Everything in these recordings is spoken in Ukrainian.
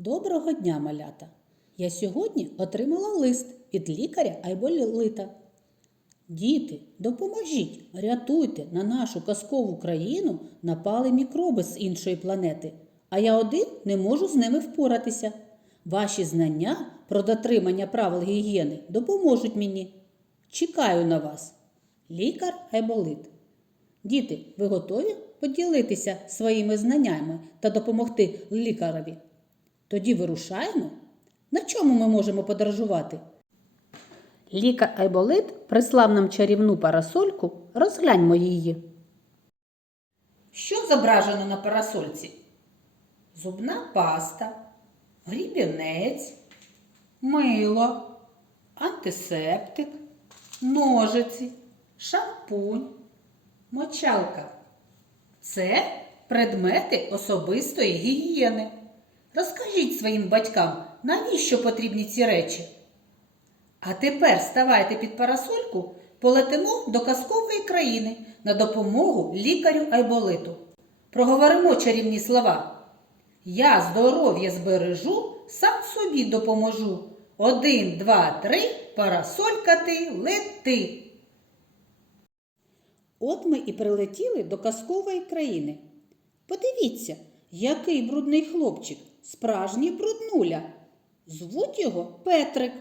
Доброго дня, малята! Я сьогодні отримала лист від лікаря Айболіта. Діти, допоможіть, рятуйте на нашу казкову країну напали мікроби з іншої планети, а я один не можу з ними впоратися. Ваші знання про дотримання правил гігієни допоможуть мені. Чекаю на вас. Лікар Айболит. Діти, ви готові поділитися своїми знаннями та допомогти лікареві? Тоді вирушаємо. На чому ми можемо подорожувати? Лікар Айболит прислав нам чарівну парасольку. Розгляньмо її. Що зображено на парасольці? Зубна паста, грібінець, мило, антисептик, ножиці, шампунь, мочалка. Це предмети особистої гігієни. Розкажіть своїм батькам, навіщо потрібні ці речі. А тепер ставайте під парасольку, полетимо до казкової країни на допомогу лікарю Айболиту. Проговоримо чарівні слова. Я здоров'я збережу, сам собі допоможу. Один, два, три, парасолька ти лети. От ми і прилетіли до казкової країни. Подивіться, який брудний хлопчик, справжній бруднуля. Звуть його Петрик.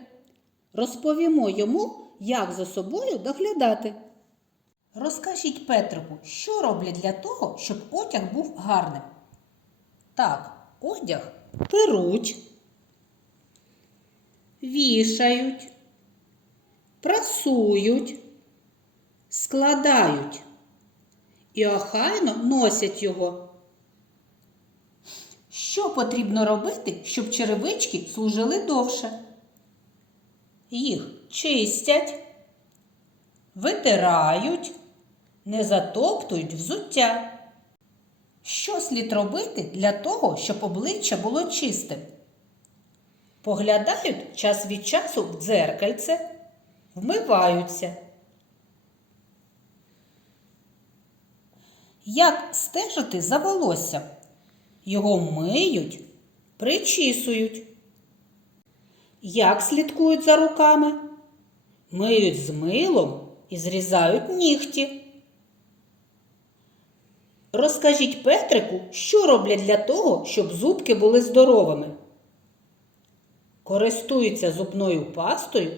Розповімо йому, як за собою доглядати. Розкажіть Петрику, що роблять для того, щоб одяг був гарним. Так, одяг перуть, вішають, прасують, складають і охайно носять його. Що потрібно робити, щоб черевички служили довше? Їх чистять, витирають, не затоптують взуття. Що слід робити для того, щоб обличчя було чистим? Поглядають час від часу в дзеркальце, вмиваються. Як стежити за волоссям? Його миють, причісують. Як слідкують за руками? Миють з милом і зрізають нігті. Розкажіть Петрику, що роблять для того, щоб зубки були здоровими. Користуються зубною пастою,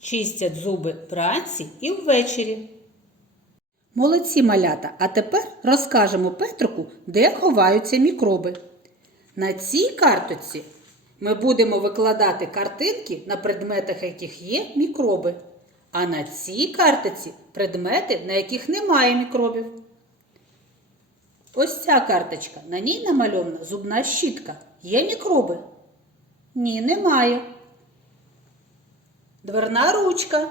чистять зуби вранці і ввечері. Молодці малята, а тепер розкажемо Петрику, де ховаються мікроби. На цій карточці ми будемо викладати картинки на предметах, яких є мікроби. А на цій картиці предмети, на яких немає мікробів. Ось ця карточка. На ній намальована зубна щітка. Є мікроби? Ні, немає. Дверна ручка.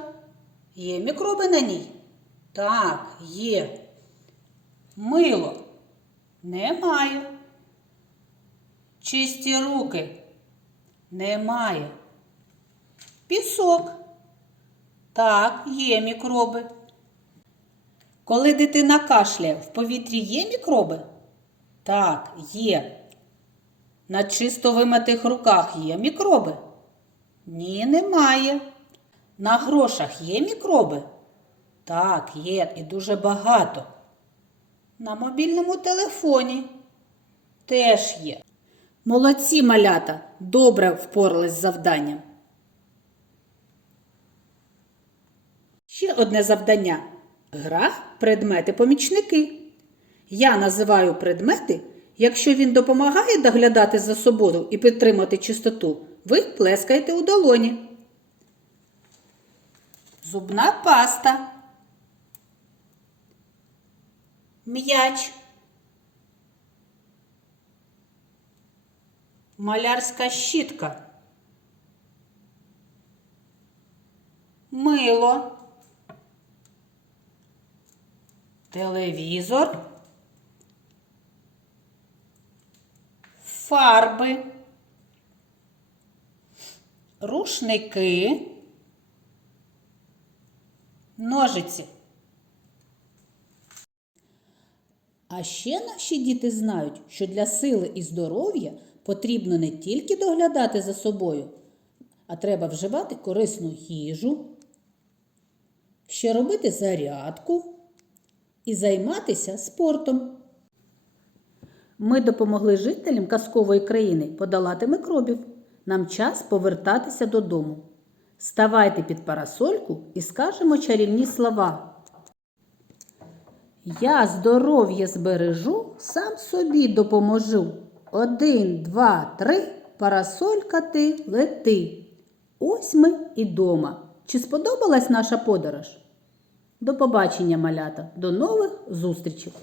Є мікроби на ній? Так, є. Мило. Немає. Чисті руки. Немає. Пісок. Так, є мікроби. Коли дитина кашляє, в повітрі є мікроби? Так, є. На чисто вимитих руках є мікроби? Ні, немає. На грошах є мікроби? Так, є і дуже багато. На мобільному телефоні теж є. Молодці малята добре впорались з завданням. Ще одне завдання. Гра предмети-помічники. Я називаю предмети, якщо він допомагає доглядати за собою і підтримати чистоту, ви плескаєте у долоні. Зубна паста. М'яч. Малярська щітка. Мило. Телевізор. Фарби. Рушники. Ножиці. А ще наші діти знають, що для сили і здоров'я потрібно не тільки доглядати за собою, а треба вживати корисну їжу, ще робити зарядку і займатися спортом. Ми допомогли жителям казкової країни подолати микробів. Нам час повертатися додому. Ставайте під парасольку і скажемо чарівні слова. Я здоров'я збережу, сам собі допоможу. Один, два, три, парасолька ти лети. Ось ми і дома. Чи сподобалась наша подорож? До побачення, малята, до нових зустрічей!